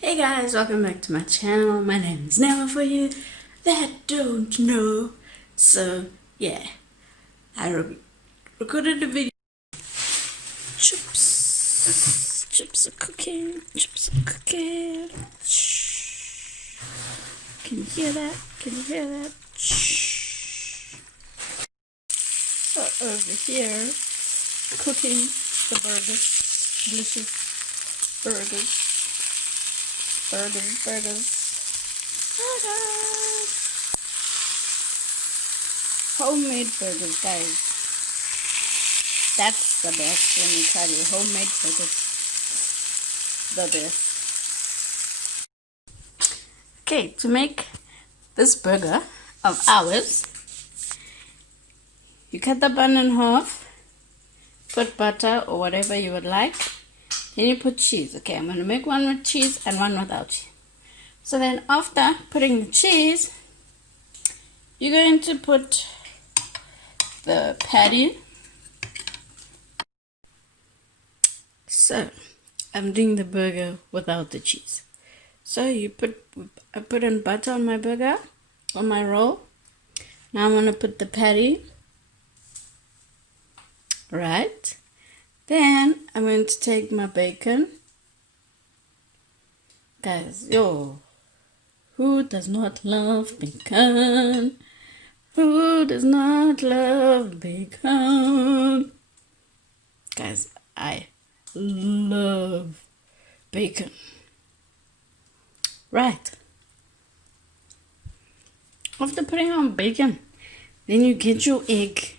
Hey guys, welcome back to my channel. My name is Nella for you that don't know. So yeah, I recorded a video. Chips are cooking. Shh. Can you hear that? Shh. So over here, cooking the burgers, delicious burgers. Homemade burgers, guys. That's the best, let me tell you. Homemade burgers, the best. Okay, to make this burger of ours, you cut the bun in half, put butter or whatever you would like. Then you put cheese. Okay, I'm going to make one with cheese and one without cheese. So then after putting the cheese, you're going to put the patty. So I'm doing the burger without the cheese. So I put in butter on my burger, on my roll. Now I'm going to put the patty. Right. Then I'm going to take my bacon. Guys, who does not love bacon? Who does not love bacon? Guys, I love bacon. Right. After putting on bacon, then you get your egg,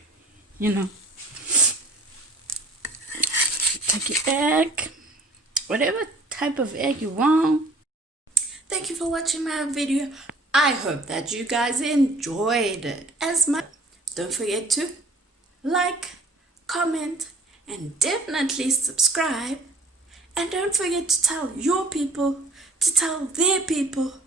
Take your egg, whatever type of egg you want. Thank you for watching my video. I hope that you guys enjoyed it as much. Don't forget to like, comment, and definitely subscribe. And don't forget to tell your people to tell their people